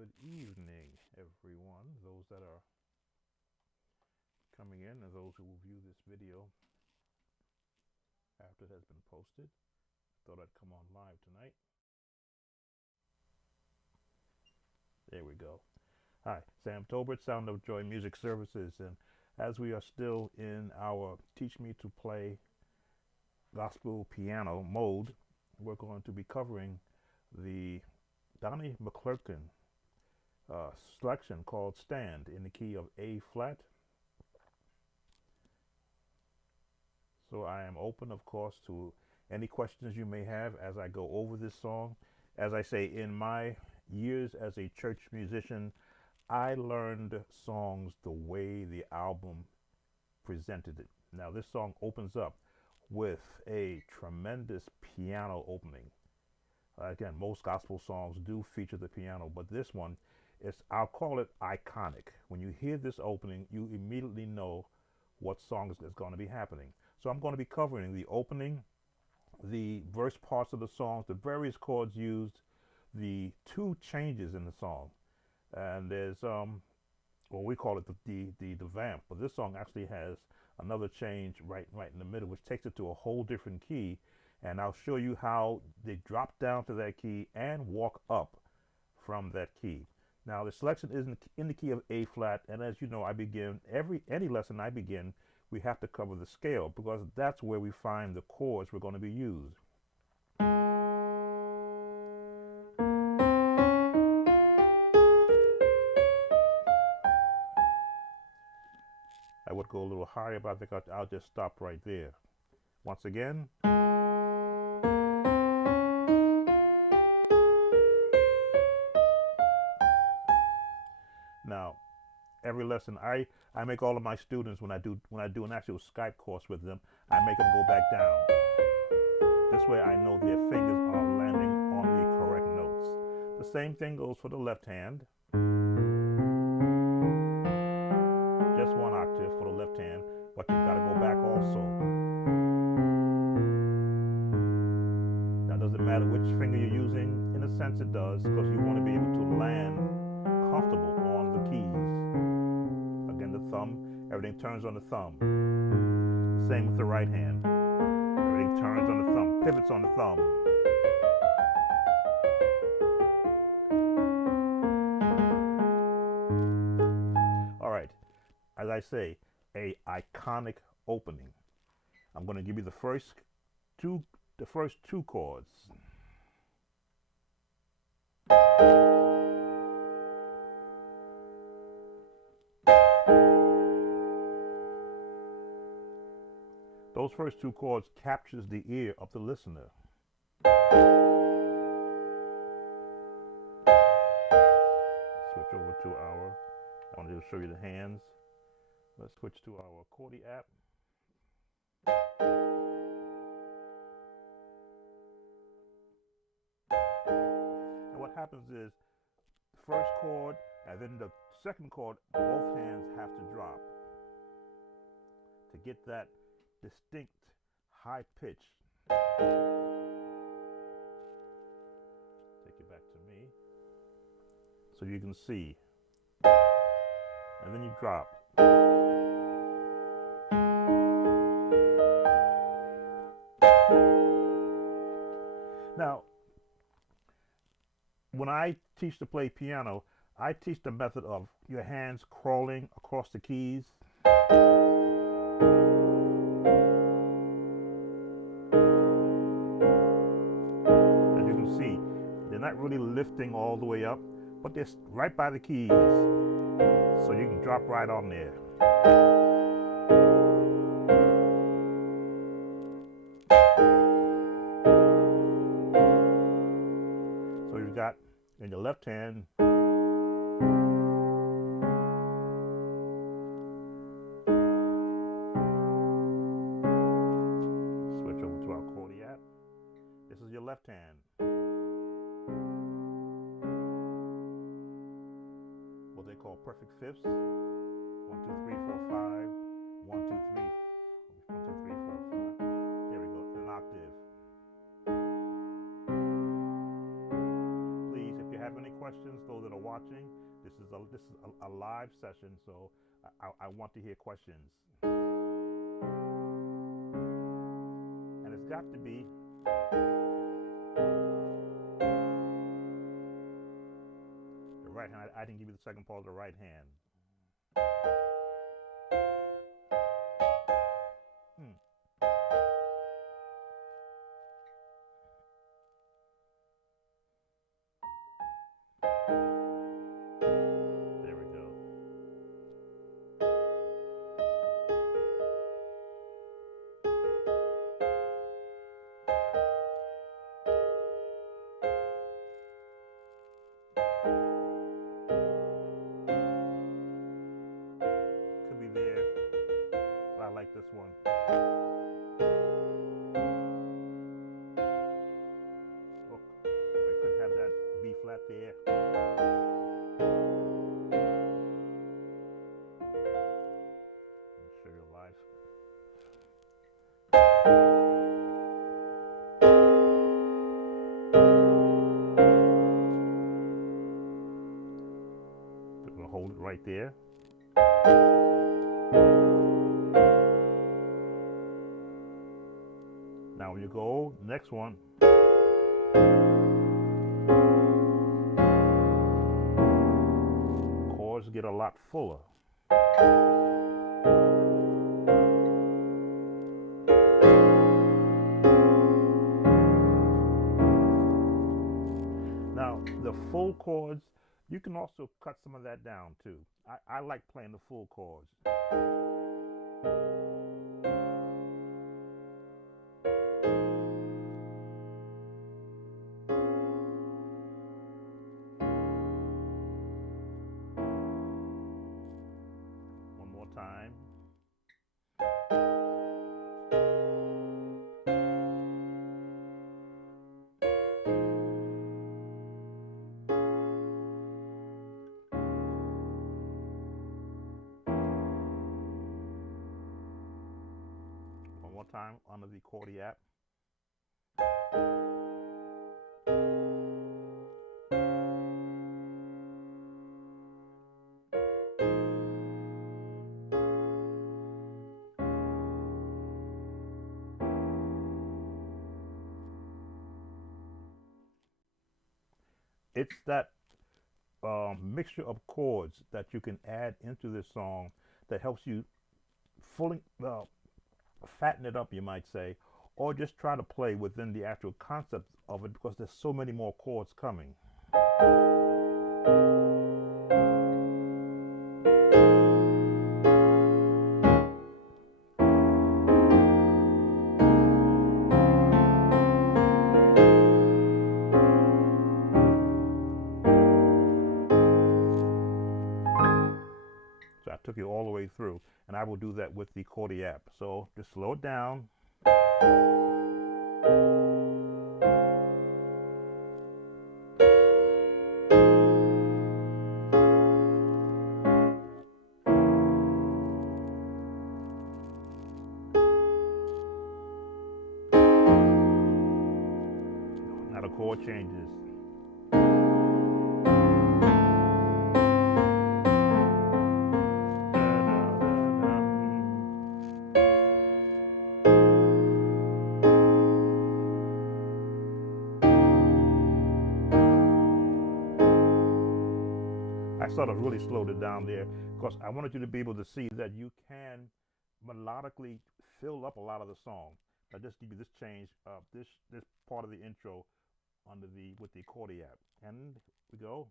Good evening, everyone. Those that are coming in and those who will view this video after it has been posted. Thought I'd come on live tonight. There we go. Hi, Sam Tolbert, Sound of Joy Music Services, and as we are still in our Teach Me to Play Gospel Piano mode, we're going to be covering the Donnie McClurkin selection called Stand in the key of A flat. So I am open, of course, to any questions you may have as I go over this song. As I say, in my years as a church musician, I learned songs the way the album presented it. Now, this song opens up with a tremendous piano opening. Again, most gospel songs do feature the piano, but this one is, I'll call it iconic. When you hear this opening, you immediately know what song is going to be happening. So I'm going to be covering the opening, the verse parts of the songs, the various chords used, the two changes in the song. And there's, well, we call it the vamp, but this song actually has another change right in the middle, which takes it to a whole different key. And I'll show you how they drop down to that key and walk up from that key. Now, the selection is in the key of A flat, and as you know, I begin any lesson I begin, we have to cover the scale because that's where we find the chords we're going to be used. I would go a little higher, but I think I'll just stop right there. Once again. Now, every lesson I make all of my students, when I do an actual Skype course with them, I make them go back down. This way I know their fingers are landing on the correct notes. The same thing goes for the left hand. Just one octave for the left hand, but you've got to go back also. Now, does it matter which finger you're using? In a sense it does, because you want to be able to land comfortable on the keys. Again, the thumb, everything turns on the thumb. Same with the right hand. Everything turns on the thumb, pivots on the thumb. All right, as I say, a iconic opening. I'm going to give you the first two chords. Those first two chords captures the ear of the listener. Switch over to I want to show you the hands. Let's switch to our Chord app. And what happens is the first chord and then the second chord, both hands have to drop to get that distinct high pitch. Take it back to me so you can see. And then you drop. Now, when I teach to play piano, I teach the method of your hands crawling across the keys. Not really lifting all the way up, but they're right by the keys, so you can drop right on there. So you've got in your left hand, switch over to our Chord app. This is your left hand. What they call perfect fifths. 1, 2, 3, 4, 5. 1, 2, 3. 1, 2, 3, 4, 5. There we go. An octave. Please, if you have any questions, questions, those that are watching. This is a live session, so I want to hear questions. And it's got to be the right hand. I didn't give you the second part of the right hand. There we go. Could be there, but I like this one. Oh, we could have that B flat there. Show you live. We're going to hold it right there. Now when you go, next one. Chords get a lot fuller. Now the full chords, you can also cut some of that down too. I like playing the full chords. One more time. One more time under the chordiap. It's that mixture of chords that you can add into this song that helps you fully fatten it up, you might say, or just try to play within the actual concept of it, because there's so many more chords coming. So I took you all the way through, and I will do that with the chordiap. So just slow it down. Now the chord changes. I sort of really slowed it down there because I wanted you to be able to see that you can melodically fill up a lot of the song. I just give you this change, this part of the intro under with the chordiap, and we go.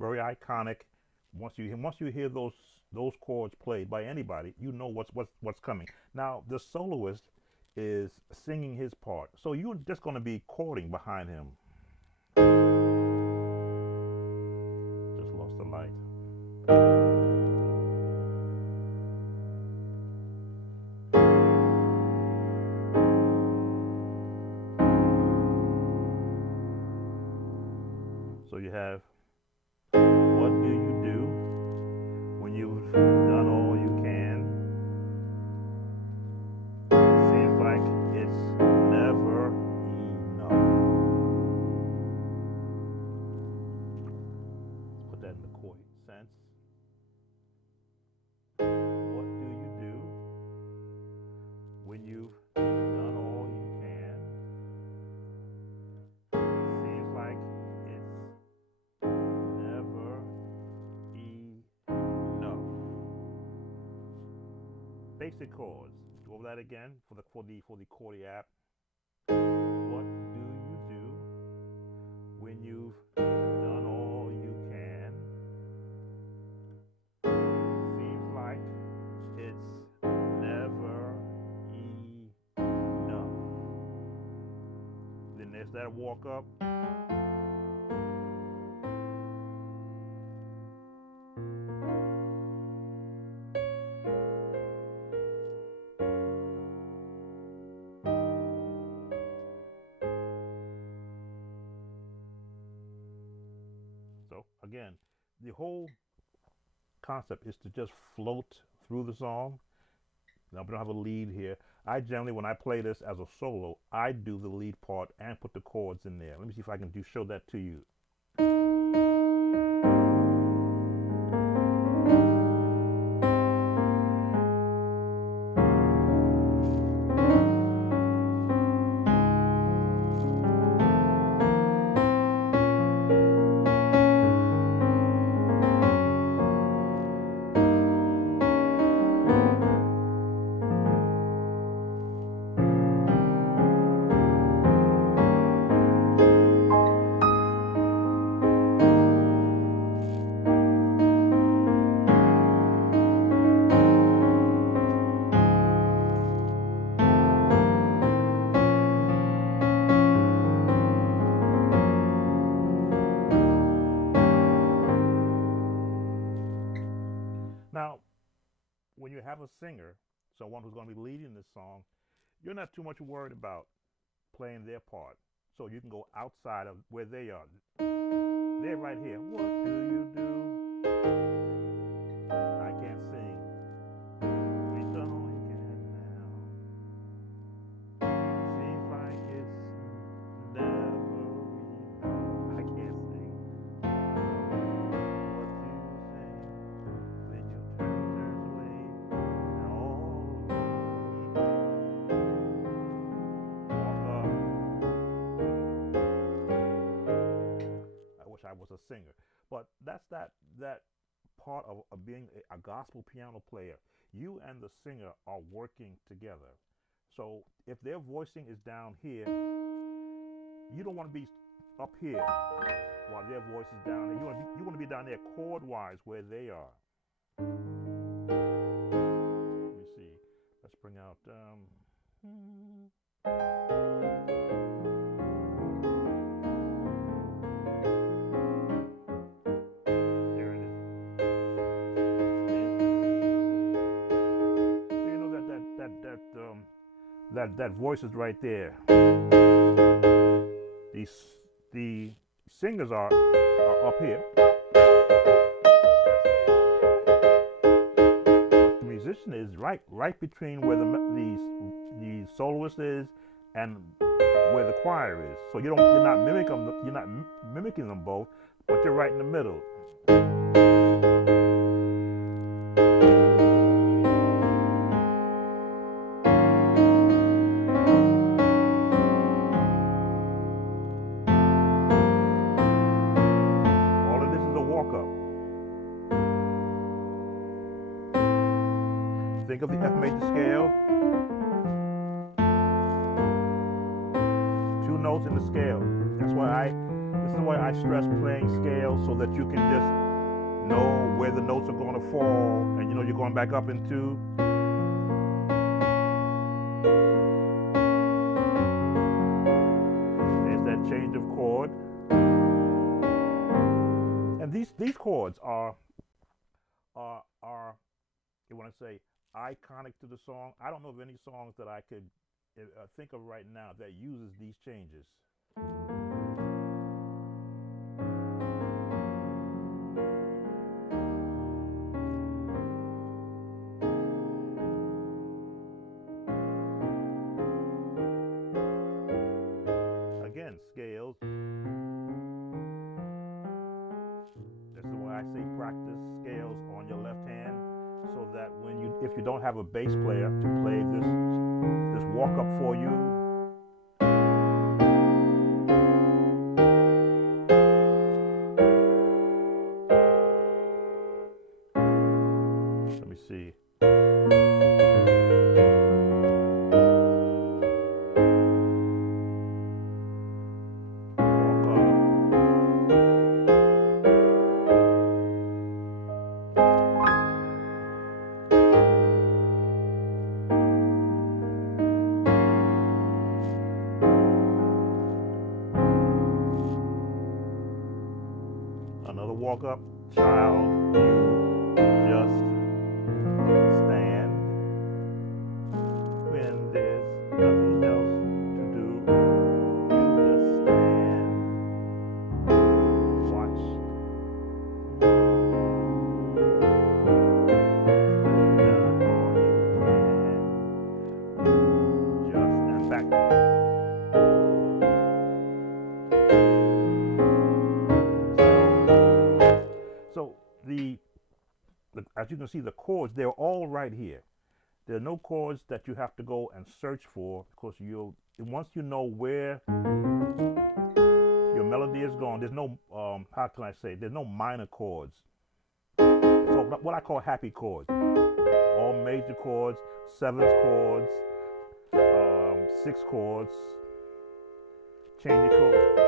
Very iconic. Once you hear those chords played by anybody, you know what's coming. Now the soloist is singing his part, so you're just going to be chording behind him. Just lost the light. basic chords. Go over that again for the Chordy app. What do you do when you've done all you can? Seems like it's never enough. Then there's that walk up. So again, the whole concept is to just float through the song. Now we don't have a lead here. I generally, when I play this as a solo, I do the lead part and put the chords in there. Let me see if I can show that to you. Now, when you have a singer, someone who's going to be leading this song, you're not too much worried about playing their part. So you can go outside of where they are. They're right here. What do you do? I can't sing. We've done all you can now. Seems like it's never enough. I can't sing. What do you say when your turn turns away? And all walk up. I wish I was a singer, but that's that part of being a gospel piano player. You and the singer are working together. So if their voicing is down here, you don't want to be up here while their voice is down there. You want to be down there chord-wise where they are. Let me see. Let's bring out. There it is. So you know that voice is right there. The singers are up here. But the musician is right between where the soloist is and where the choir is. So you're not mimicking them both, but you're right in the middle. Think of the F major scale. 2 notes in the scale. This is why I stress playing scales, so that you can just know where the notes are going to fall, and you know you're going back up in 2. There's that change of chord. And these chords are you want to say iconic to the song. I don't know of any songs that I could think of right now that uses these changes. Again, scales. This is why I say practice scales on your left hand, so that if you don't have a bass player to play this walk up for you, let me see. Another walk up. Child, you just stand when there's nothing else to do. You just stand, watch. Done all you can. You just and back. So as you can see, the chords, they're all right here. There are no chords that you have to go and search for, because once you know where your melody is going, there's no how can I say, there's no minor chords. So what I call happy chords, all major chords, seventh chords, sixth chords, change your chord.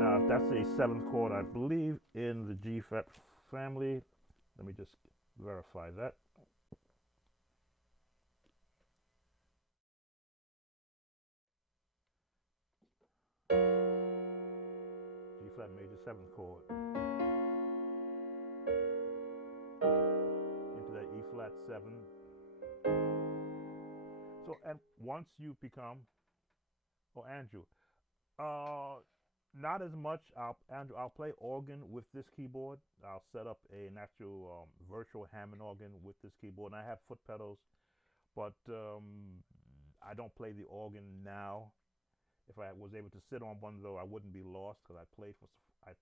Now if that's a seventh chord, I believe in the G flat family. Let me just verify that. G flat major seventh chord into that E flat 7. So, and once you become, Andrew, not as much. Andrew, I'll play organ with this keyboard. I'll set up an actual virtual Hammond organ with this keyboard, and I have foot pedals, but I don't play the organ now. If I was able to sit on one, though, I wouldn't be lost, because I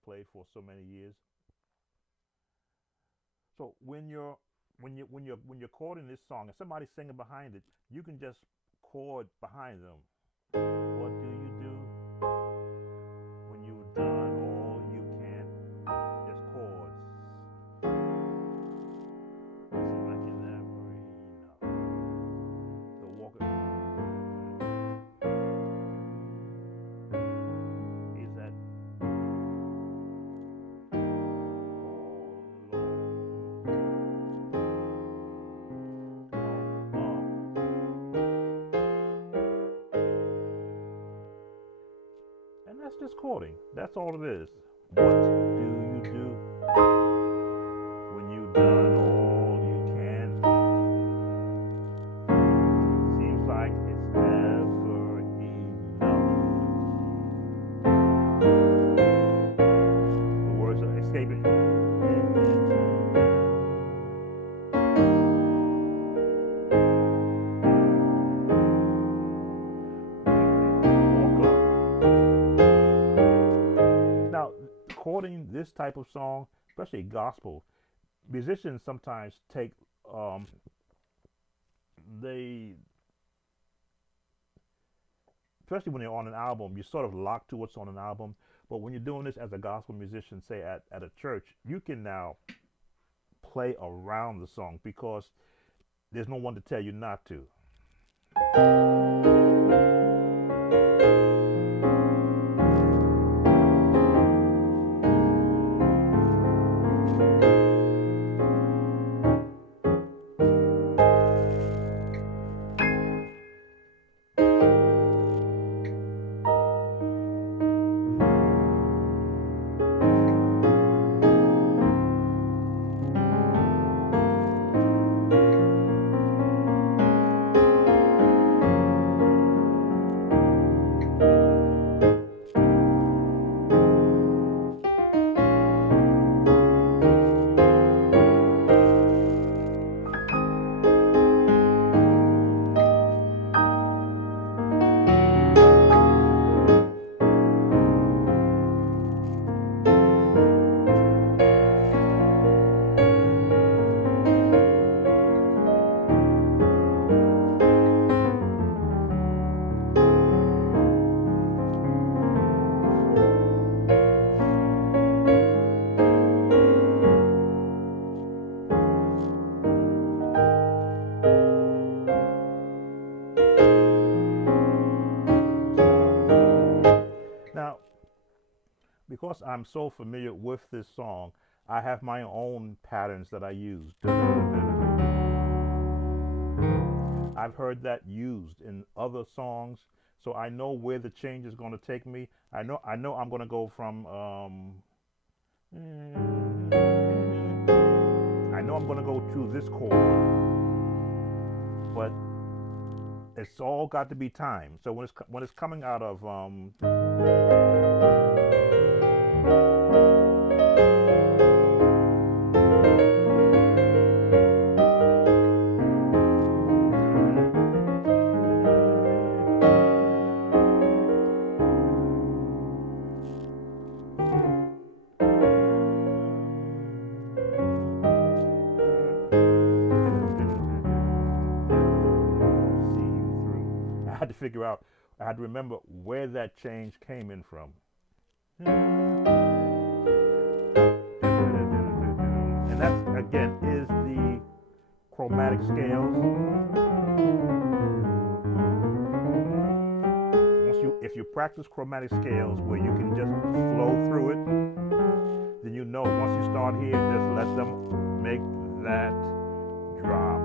played for so many years. So when you're chording this song and somebody's singing behind it, you can just chord behind them. What do you do when you've done all you can? Just chords. Seems like you're never enough. So walk it. Is that and that's just chording. That's all it is. What do you do when you've done all you can? Seems like it's never enough. The words are escaping. Now, chording this type of song, especially gospel, musicians sometimes take especially when you're on an album, you're sort of locked to what's on an album. But when you're doing this as a gospel musician, say at a church, you can now play around the song, because there's no one to tell you not to. Now, because I'm so familiar with this song, I have my own patterns that I use. I've heard that used in other songs, so I know where the change is going to take me. I know I'm going to go from I know I'm going to go to this chord, but it's all got to be timed. So when it's coming out of I had to figure out, I had to remember where that change came in from. And that, again, is the chromatic scales. If you practice chromatic scales where you can just flow through it, then you know once you start here, just let them make that drop.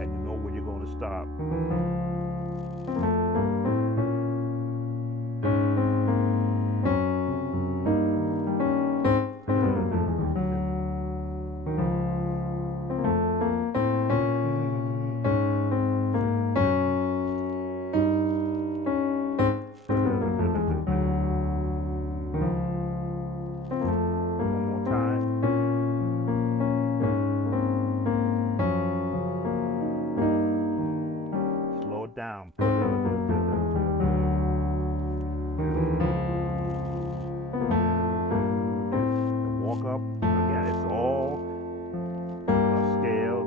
And you know where you're going to stop. Down. And walk up. Again, it's all a scale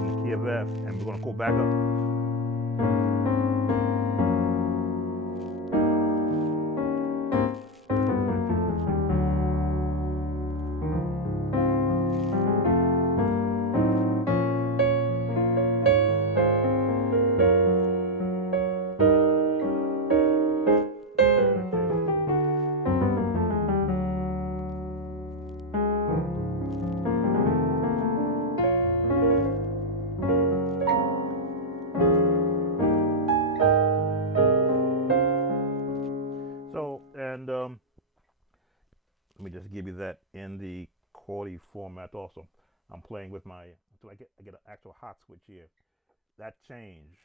in the key of F, and we're going to go back up. Let me just give you that in the chordy format also. I'm playing with my, until I get an actual hot switch here. That change.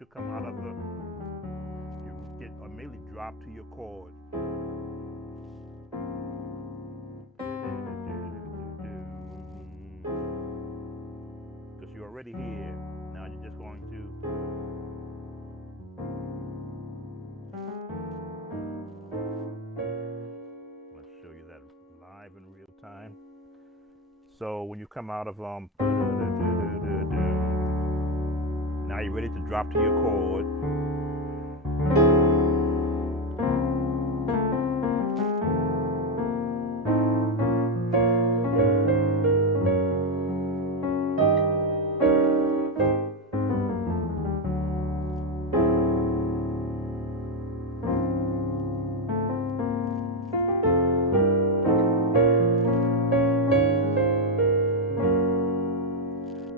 You come out of you get immediately drop to your chord. Because you're already here. Now you're just going to let's show you that live in real time. So when you come out of now you're ready to drop to your chord.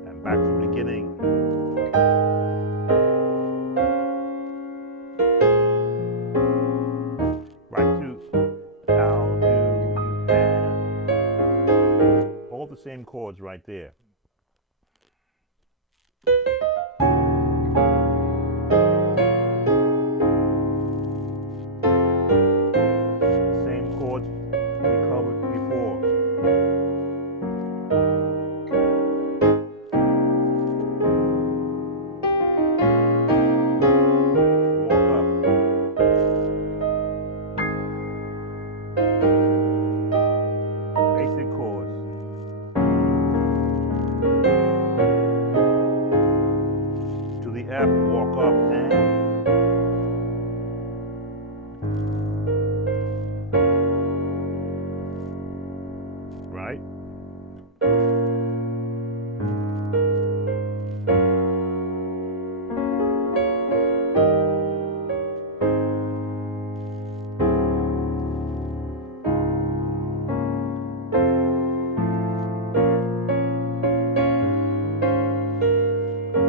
And back to the beginning. Same chords right there. walk up and right.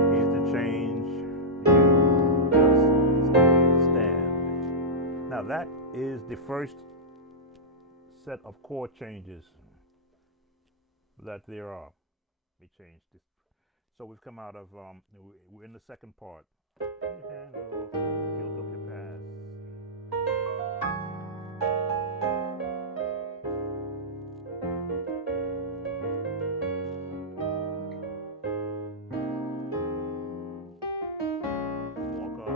Here's the change. You just stand. Now that is the first set of chord changes that there are. We changed this. So we've come out of, we're in the second part. Handle guilt of your past. Walk up.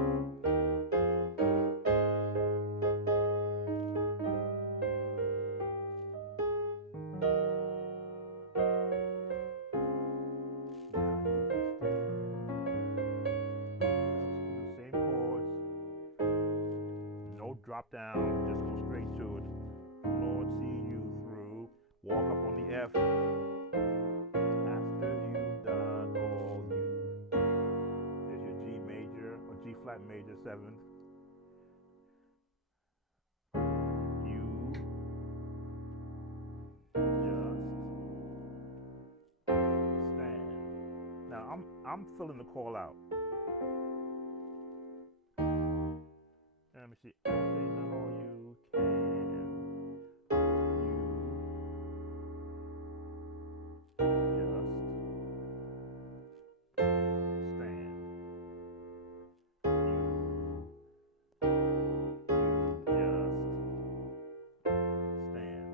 Same chords. No drop down, just go straight to it. Lord, see you through. Walk up on the F. After you've done all you. There's your G major or G flat major 7th. You just stand. Now I'm filling the call out. Let me see. After you done all you can, you just stand. You just stand.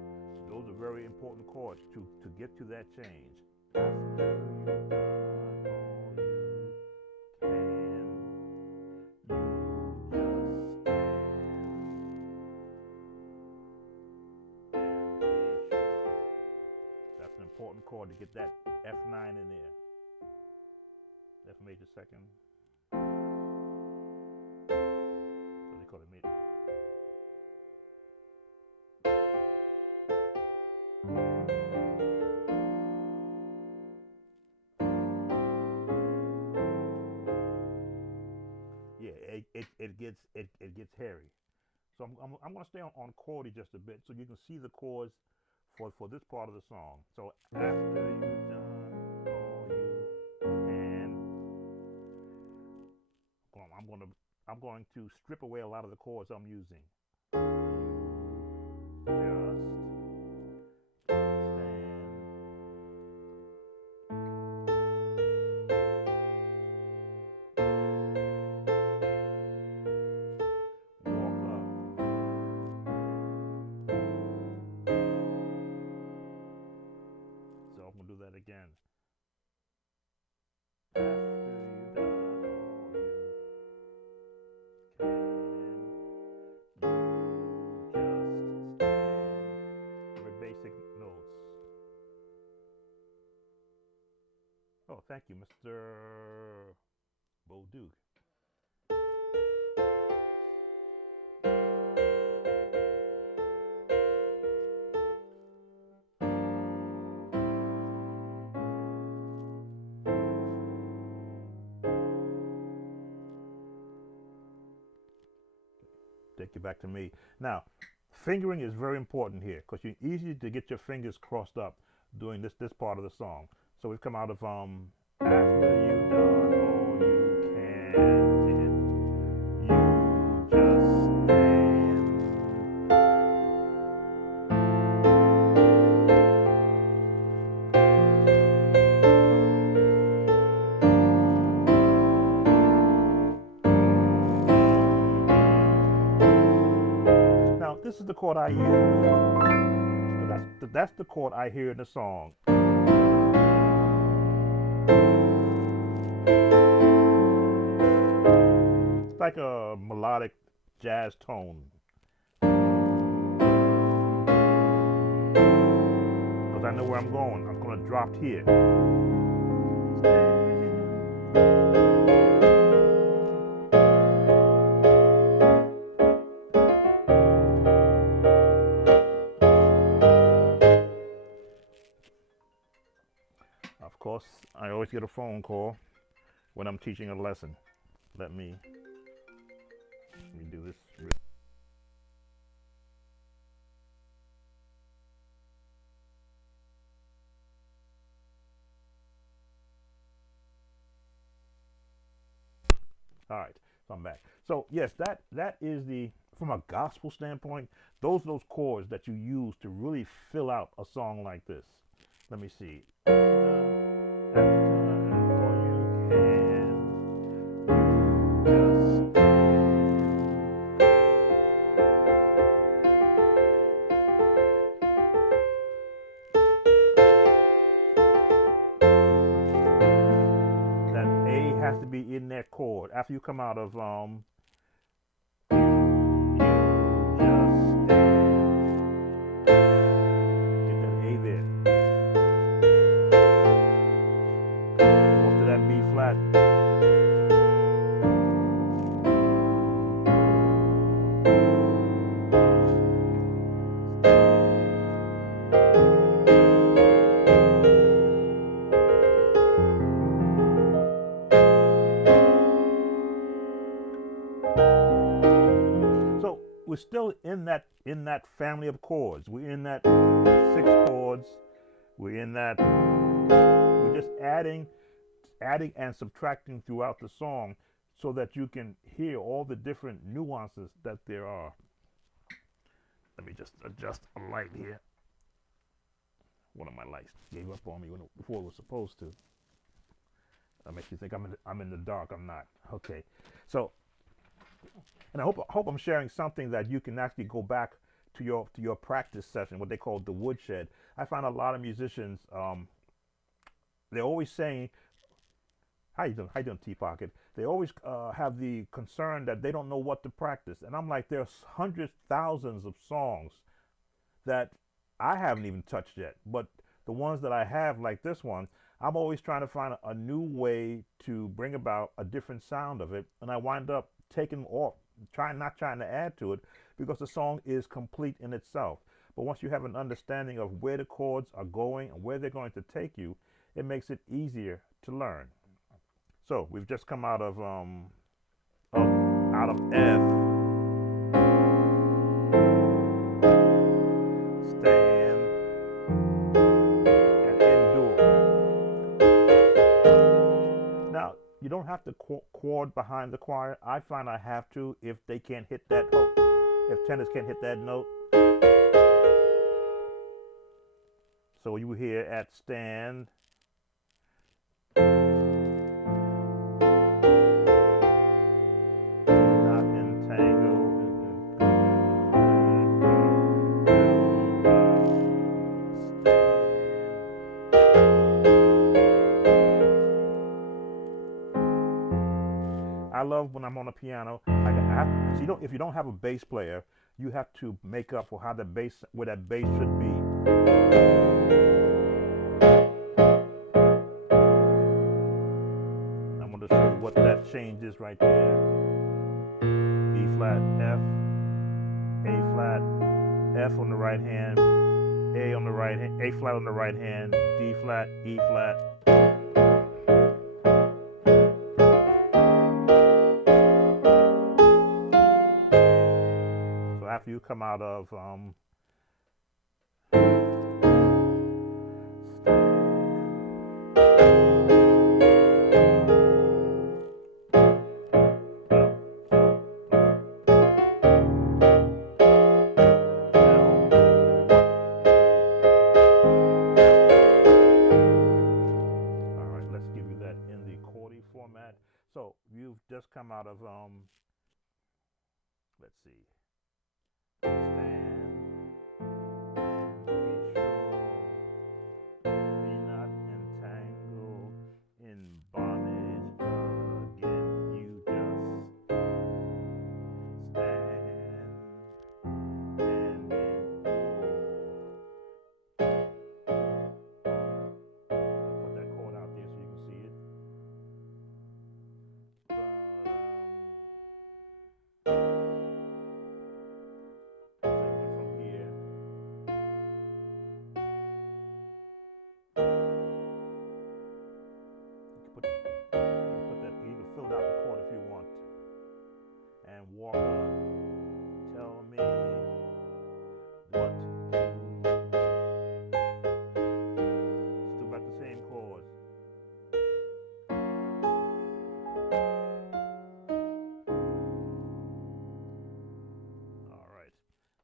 Those are very important chords to get to that change. After you've done all you can, you just that's an important chord to get that F9 in there. F major 2nd. So they call it major. Yeah, it gets hairy. So I'm going to stay on chordy just a bit so you can see the chords for this part of the song. So after you've done all you can, I'm going to strip away a lot of the chords I'm using. Just stand. Do that again. After you've done all you can, you just stand. Very basic notes. Oh, thank you, Mr. Bolduc. Take you back to me. Now, fingering is very important here because it's easy to get your fingers crossed up doing this part of the song. So we've come out of after you've done all you can, you just stand. Now this is the chord I use. So that's the chord I hear in the song. It's like a melodic jazz tone. Because I know where I'm going. I'm going to drop here. I always get a phone call when I'm teaching a lesson. Let me do this. All right, so I'm back. So yes, that is the, from a gospel standpoint, those chords that you use to really fill out a song like this. Let me see. That A has to be in that chord after you come out of so we're still in that family of chords. We're in that 6 chords. We're in that. We're just adding and subtracting throughout the song, so that you can hear all the different nuances that there are. Let me just adjust a light here. One of my lights gave up on me before it was supposed to. That makes you think I'm in the dark. I'm not. Okay, so. And I hope I'm sharing something that you can actually go back to your practice session, what they call the woodshed. I find a lot of musicians, they're always saying, how you doing, T-Pocket? They always have the concern that they don't know what to practice. And I'm like, there's hundreds, thousands of songs that I haven't even touched yet. But the ones that I have, like this one, I'm always trying to find a new way to bring about a different sound of it. And I wind up taking off, not trying to add to it, because the song is complete in itself. But once you have an understanding of where the chords are going and where they're going to take you, it makes it easier to learn. So we've just come out of F, stand, and endure. Now you don't have to chord behind the choir. I find I have to if they can't hit that note. If tenors can't hit that note. So you hear at stand. I love when I'm on a piano. If you don't have a bass player, you have to make up for where that bass should be. I'm going to show you what that change is right there. B flat, F, A flat, F on the right hand, A on the right hand, A flat on the right hand, D flat, E flat. After you come out of all right, let's give you that in the chordy format. So you've just come out of let's see. Stand, be sure, be not entangled in bondage again. You just stand and endure. I'll put that chord out there so you can see it.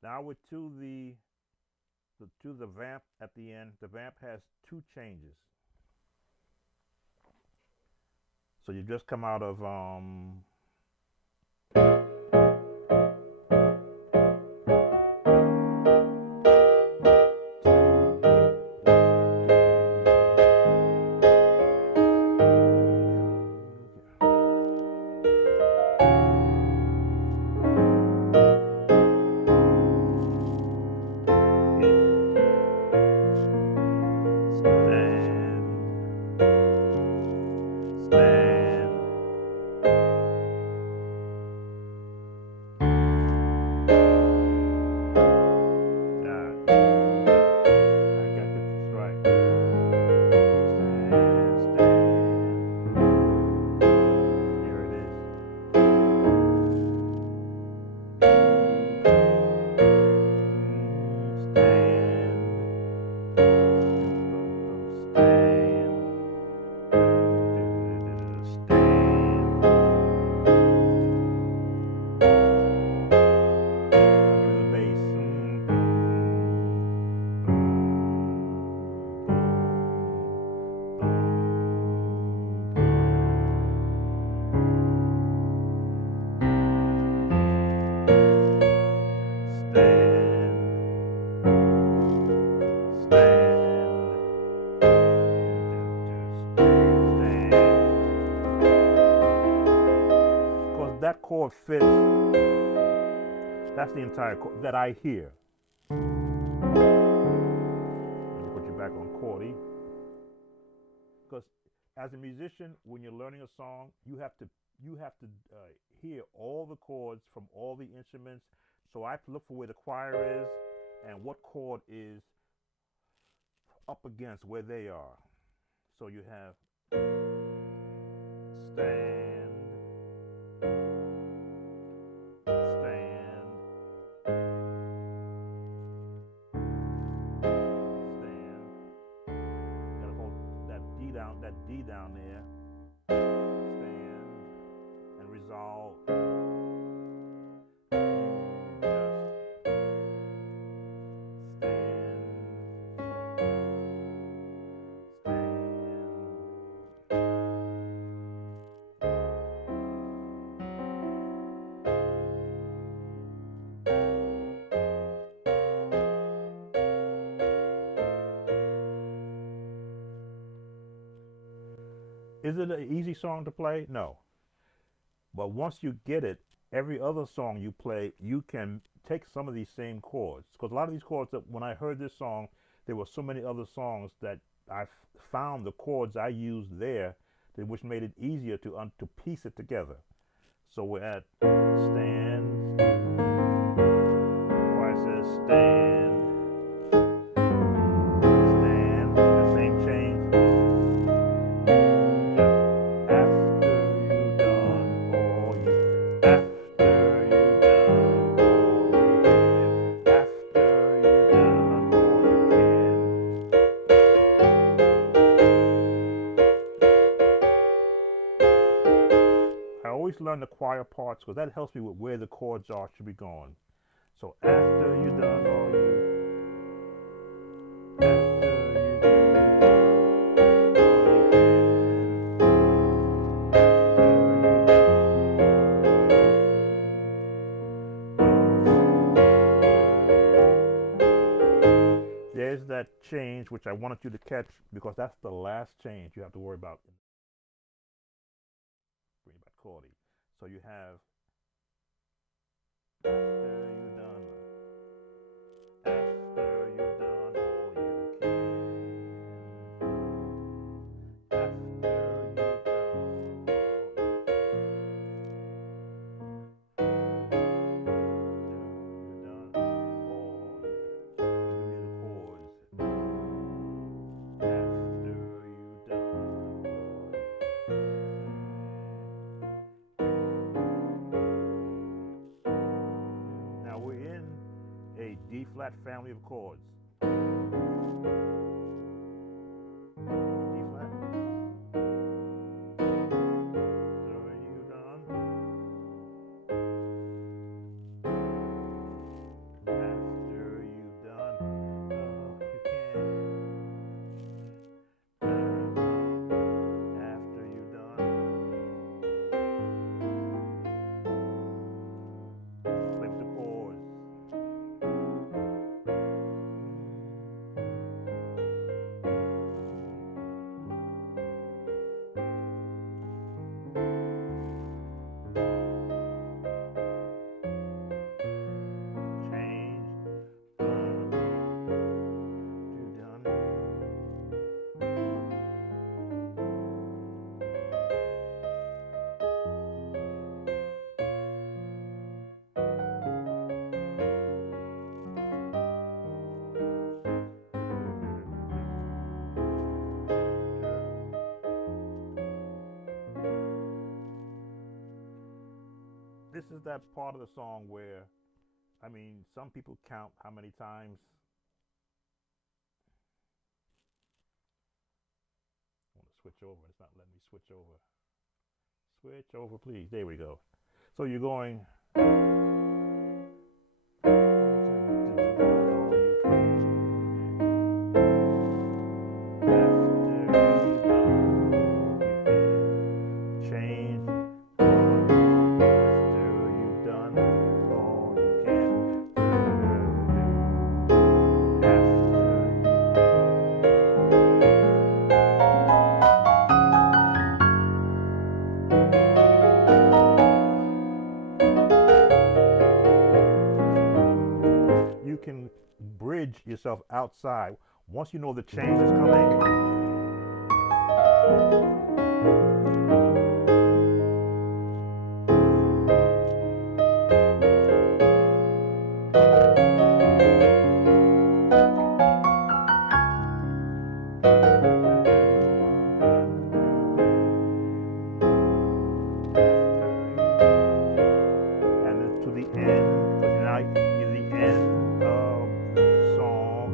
Now we're to the vamp at the end. The vamp has two changes. So you just come out of that chord fits. That's the entire chord that I hear. Let me put you back on chord E. Because as a musician, when you're learning a song, you have to hear all the chords from all the instruments. So I have to look for where the choir is and what chord is up against where they are. So you have stand, stand, stand. Gotta hold that D down there. Stand and resolve. Is it an easy song to play? No. But once you get it, every other song you play, you can take some of these same chords. Because a lot of these chords, that when I heard this song, there were so many other songs that I found the chords I used there, which made it easier to piece it together. So we're at stand. Choir says stand. Stand. The same change. Learn the choir parts because that helps me with where the chords are should be going. So after you done all you, there's that change which I wanted you to catch because that's the last change you have to worry about. Bring it back chordy. So you have after you done all you can, after you done all you give me the chords. After you done a D flat family of chords. D flat. So are you done? After This is that part of the song where, I mean, some people count how many times. I want to switch over. It's not letting me switch over. Switch over, please. There we go. So you're going. You can bridge yourself outside once you know the change is coming. And then to the end, because now you're the end of the song.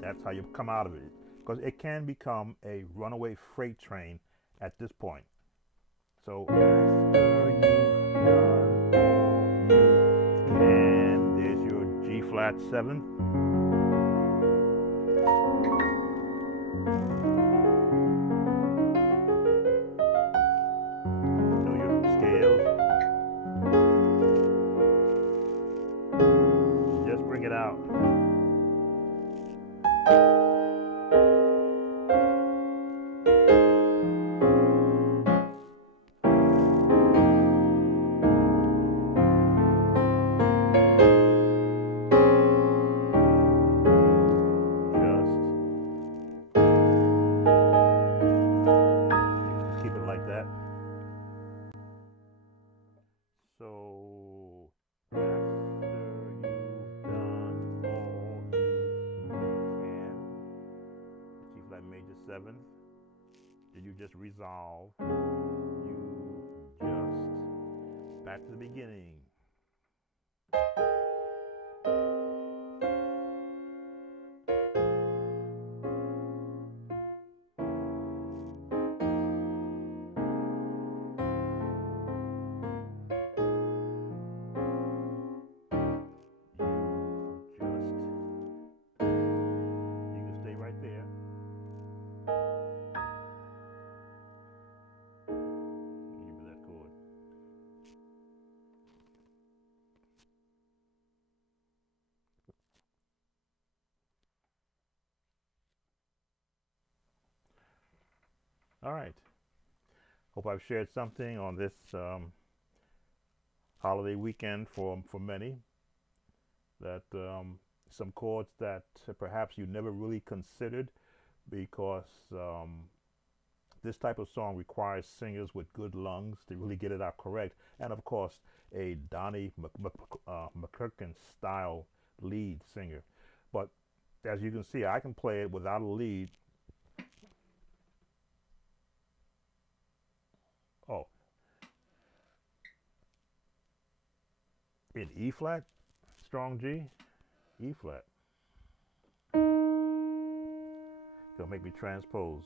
That's how you come out of it. Because it can become a runaway freight train at this point. So after you've done all you can, there's your G flat 7th. Know your scales. Just bring it out. Keep it like that. So after you've done all you can, G flat major 7th, did you just resolve? You just back to the beginning. You can stay right there. Give me that chord. All right. Hope I've shared something on this holiday weekend for many. That some chords that perhaps you never really considered, because this type of song requires singers with good lungs to really get it out correct, and of course a Donnie McClurkin style lead singer. But as you can see, I can play it without a lead. Oh, in E flat, strong G, E flat. Gonna make me transpose.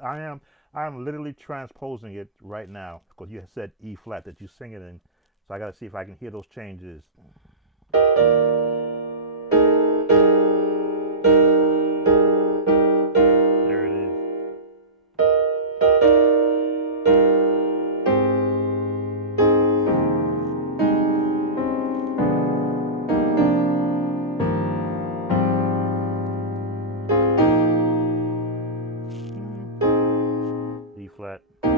I am literally transposing it right now, because you said E flat that you sing it in. So I got to see if I can hear those changes. There it is. flat, F,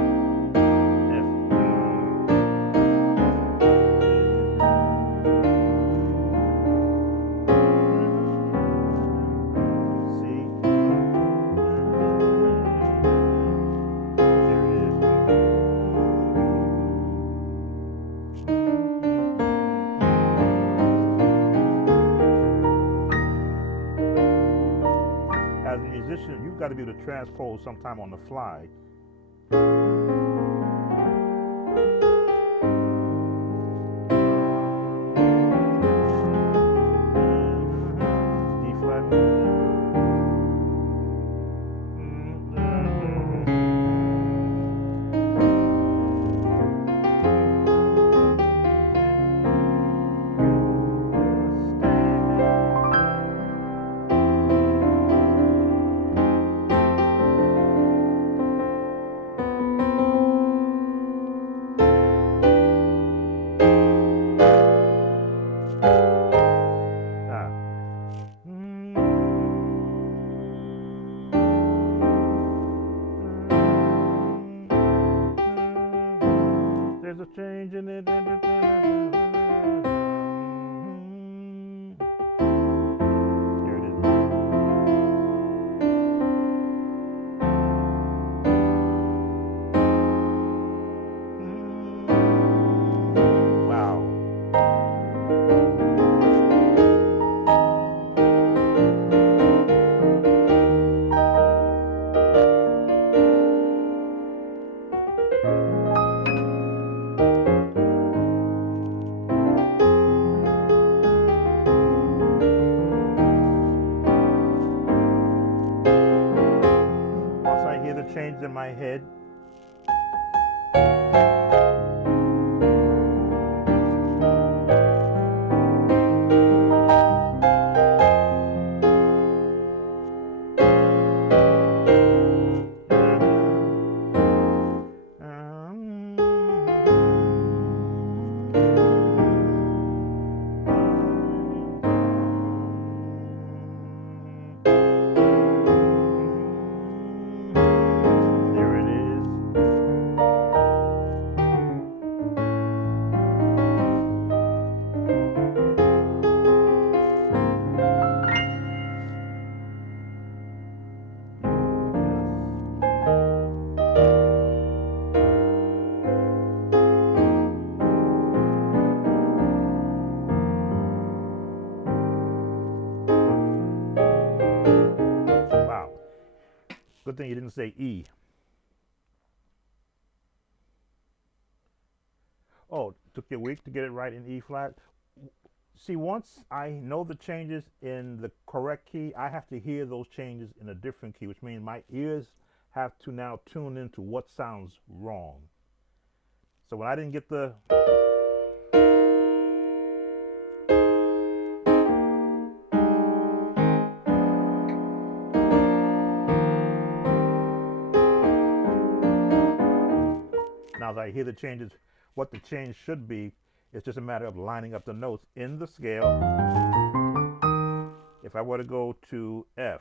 C, there it is. As a musician, you've got to be able to transpose sometime on the fly. D flat. There's a change in it. Here it is. Wow. Once I hear the change in my head, there it is. Wow. Good thing you didn't say E. Oh, took you a week to get it right in E flat. See, once I know the changes in the correct key, I have to hear those changes in a different key, which means my ears have to now tune into what sounds wrong. So when I didn't get the now that I hear the changes, what the change should be, it's just a matter of lining up the notes in the scale. If I were to go to F,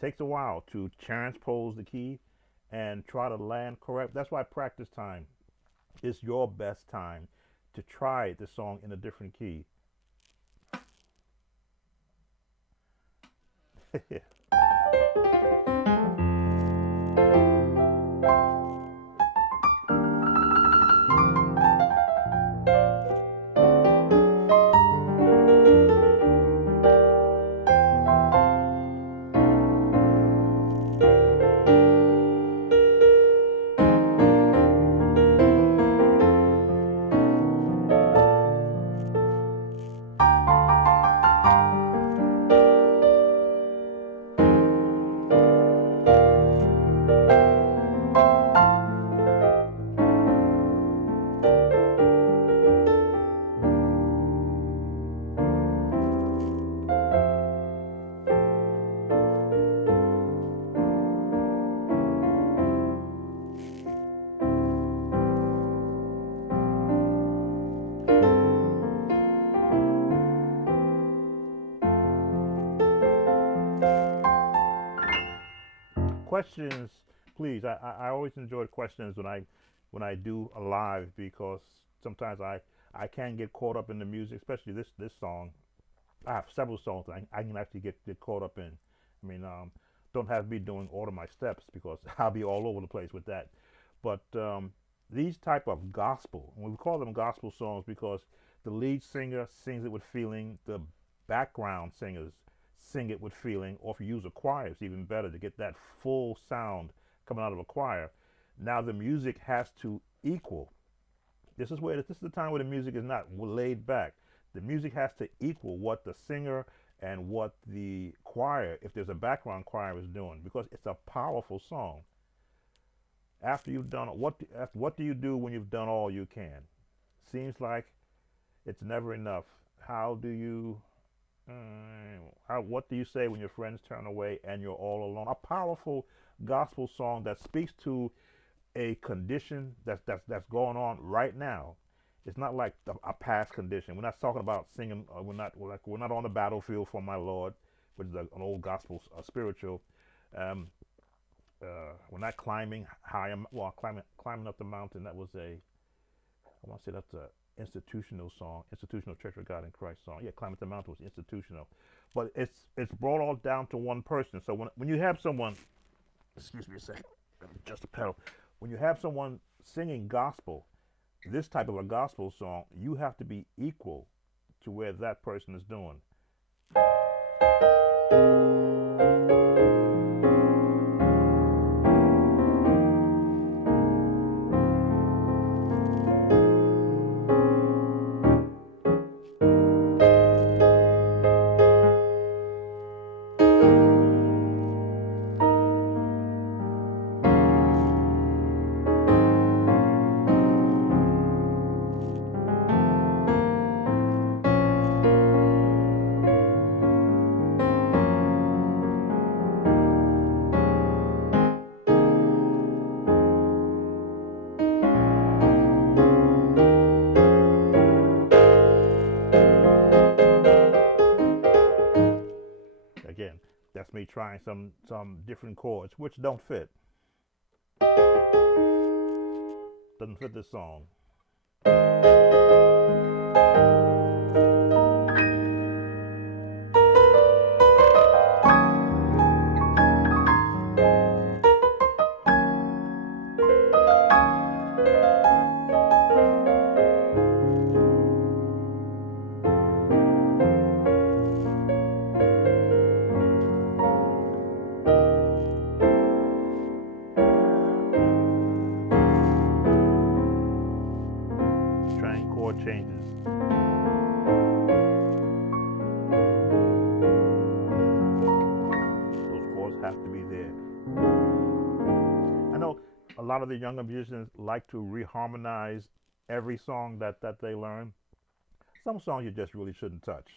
Takes a while to transpose the key and try to land correct. That's why practice time is your best time to try the song in a different key. Questions, please. I always enjoy questions when I do a live because sometimes I can get caught up in the music, especially this song. I have several songs I can actually get caught up in. I mean, don't have me doing all of my steps because I'll be all over the place with that. But these type of gospel, we call them gospel songs because the lead singer sings it with feeling. The background singers sing it with feeling, or if you use a choir, it's even better to get that full sound coming out of a choir. Now the music has to equal. This is the time where the music is not laid back. The music has to equal what the singer and what the choir, if there's a background choir, is doing, because it's a powerful song. After you've done what do you do when you've done all you can? Seems like it's never enough. How do you what do you say when your friends turn away and you're all alone? A powerful gospel song that speaks to a condition that's going on right now. It's not like a past condition. We're not talking about singing. We're not on the battlefield for my Lord, which is an old gospel spiritual. Um, we're not climbing high. Well, climbing up the mountain. That was I want to say that's a institutional song, institutional Church of God in Christ song. Yeah, climbing up the mountain was institutional, but it's brought all down to one person. So when you have someone, excuse me a second, just a pedal. When you have someone singing gospel, this type of a gospel song, you have to be equal to where that person is doing. Again, that's me trying some different chords which don't fit. Doesn't fit this song. Trying chord changes. Those chords have to be there. I know a lot of the younger musicians like to reharmonize every song that they learn. Some songs you just really shouldn't touch.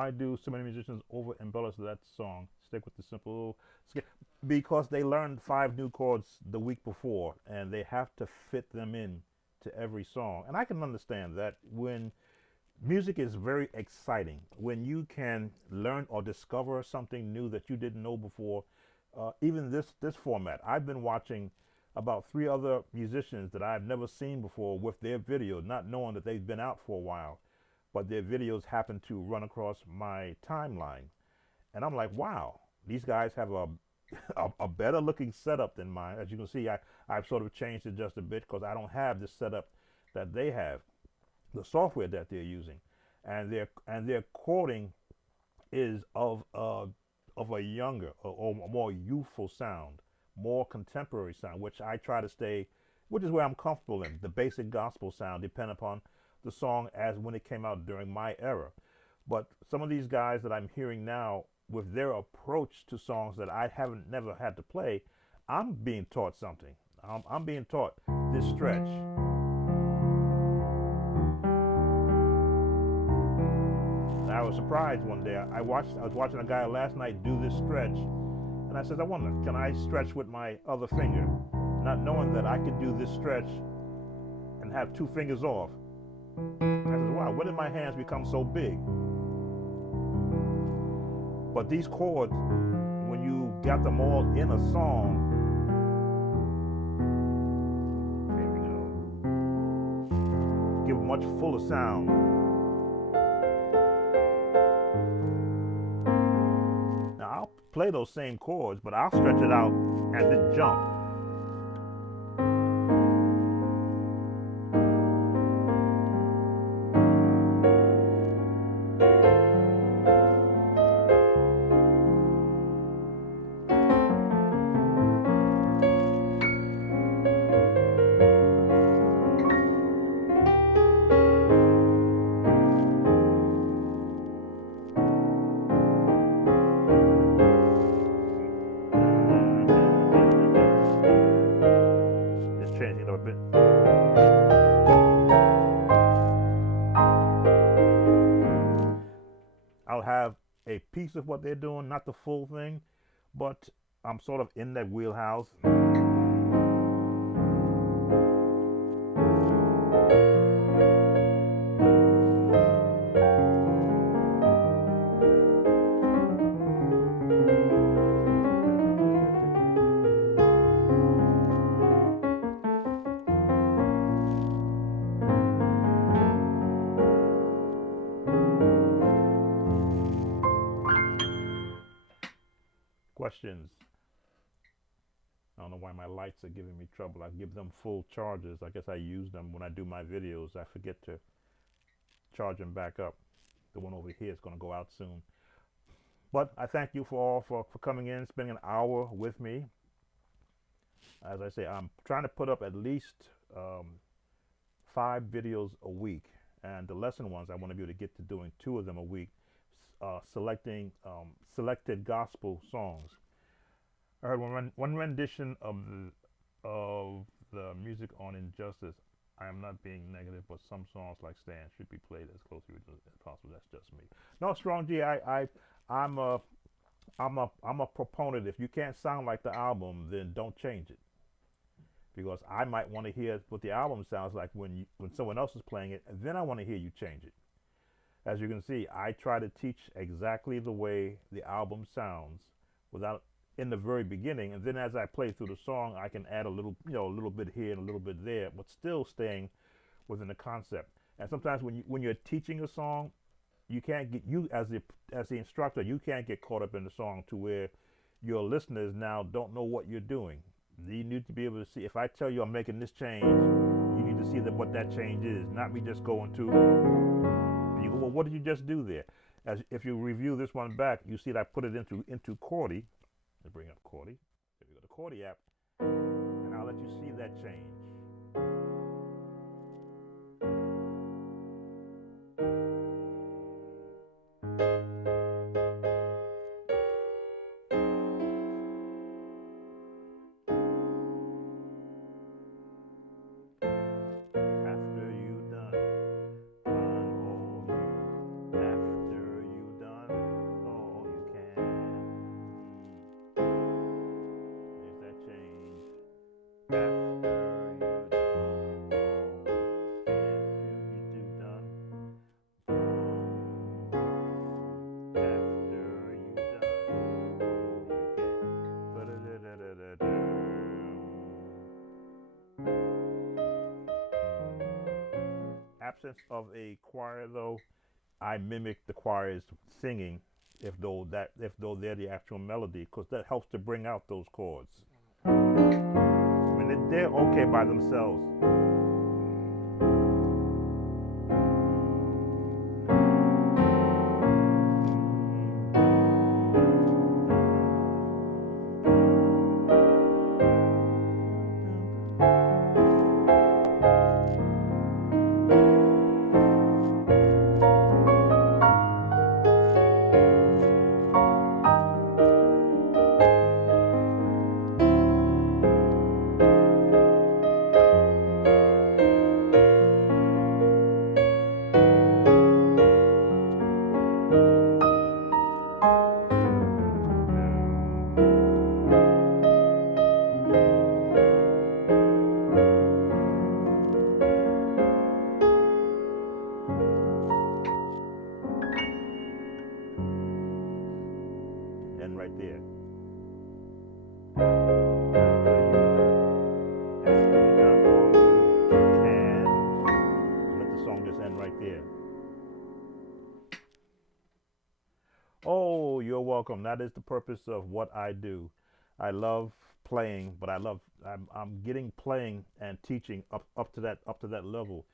Why do so many musicians over embellish that song? Stick with the simple because they learned 5 new chords the week before and they have to fit them in to every song. And I can understand that. When music is very exciting, when you can learn or discover something new that you didn't know before. Even this format, I've been watching about 3 other musicians that I've never seen before with their videos, not knowing that they've been out for a while, but their videos happen to run across my timeline. And I'm like, wow, these guys have a better looking setup than mine. As you can see, I've sort of changed it just a bit because I don't have the setup that they have, the software that they're using, and their chording is of a younger or more youthful sound, more contemporary sound, which I try to stay, which is where I'm comfortable in, the basic gospel sound, depending upon the song as when it came out during my era. But some of these guys that I'm hearing now, with their approach to songs that I haven't never had to play, I'm being taught something. I'm being taught this stretch. I was surprised one day. I was watching a guy last night do this stretch, and I said, I wonder, can I stretch with my other finger? Not knowing that I could do this stretch and have 2 fingers off. I said, wow, when did my hands become so big? But these chords, when you got them all in a song, here we go, give a much fuller sound. Now I'll play those same chords, but I'll stretch it out and then jump. Changing it a bit. I'll have a piece of what they're doing, not the full thing, but I'm sort of in that wheelhouse. Questions? I don't know why my lights are giving me trouble. I give them full charges. I guess I use them when I do my videos. I forget to charge them back up. The one over here is going to go out soon. But I thank you for coming in, spending an hour with me. As I say, I'm trying to put up at least 5 videos a week. And the lesson ones, I want to be able to get to doing 2 of them a week, selecting selected gospel songs. I heard one rendition of the music on Injustice. I am not being negative, but some songs like Stan should be played as closely as possible. That's just me. No, Strong G, I'm a proponent. If you can't sound like the album, then don't change it. Because I might want to hear what the album sounds like when someone else is playing it, and then I want to hear you change it. As you can see, I try to teach exactly the way the album sounds without in the very beginning, and then as I play through the song, I can add a little bit here and a little bit there, but still staying within the concept. And sometimes when you're teaching a song, you can't get, you as the instructor, you can't get caught up in the song to where your listeners now don't know what you're doing. You need to be able to see. If I tell you I'm making this change, you need to see what that change is, not me just going to. You go, well, what did you just do there? As if you review this one back, you see that I put it into Chordy. Let's bring up Chordy. There we go, the Chordy app, and I'll let you see that change. After you done all you, after you done absence of a choir, though, I mimic the choir's singing, if though they're the actual melody, because that helps to bring out those chords. I mean, they're okay by themselves. And right there. After you're done all you can, let the song just end right there. Oh, you're welcome. That is the purpose of what I do. I love playing, but I'm getting playing and teaching up to that level,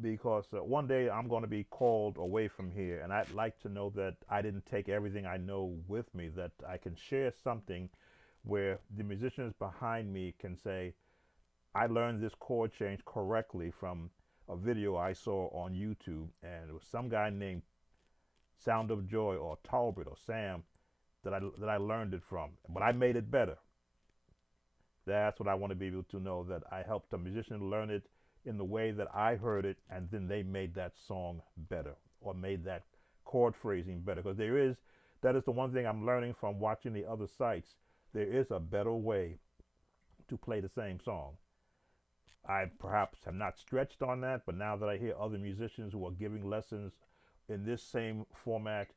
because one day I'm going to be called away from here, and I'd like to know that I didn't take everything I know with me, that I can share something where the musicians behind me can say, I learned this chord change correctly from a video I saw on YouTube, and it was some guy named Sound of Joy or Talbot or Sam that I learned it from, but I made it better. That's what I want to be able to know, that I helped a musician learn it in the way that I heard it, and then they made that song better or made that chord phrasing better. Because that is the one thing I'm learning from watching the other sites. There is a better way to play the same song. I perhaps have not stretched on that, but now that I hear other musicians who are giving lessons in this same format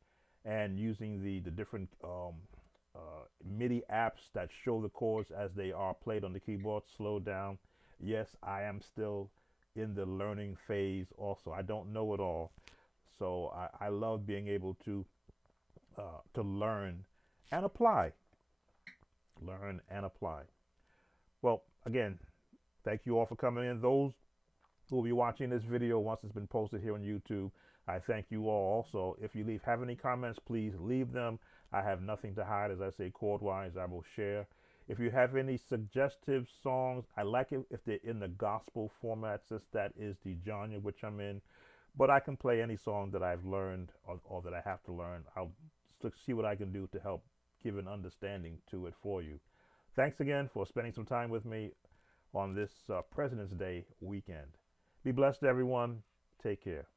and using the different MIDI apps that show the chords as they are played on the keyboard, slowed down. Yes, I am still in the learning phase also. I don't know it all. So I love being able to learn and apply. Learn and apply. Well, again, thank you all for coming in. Those who will be watching this video once it's been posted here on YouTube, I thank you all. Also, if you have any comments, please leave them. I have nothing to hide. As I say, chord-wise, I will share. If you have any suggestive songs, I like it if they're in the gospel format, since that is the genre which I'm in. But I can play any song that I've learned or that I have to learn. I'll see what I can do to help give an understanding to it for you. Thanks again for spending some time with me on this President's Day weekend. Be blessed, everyone. Take care.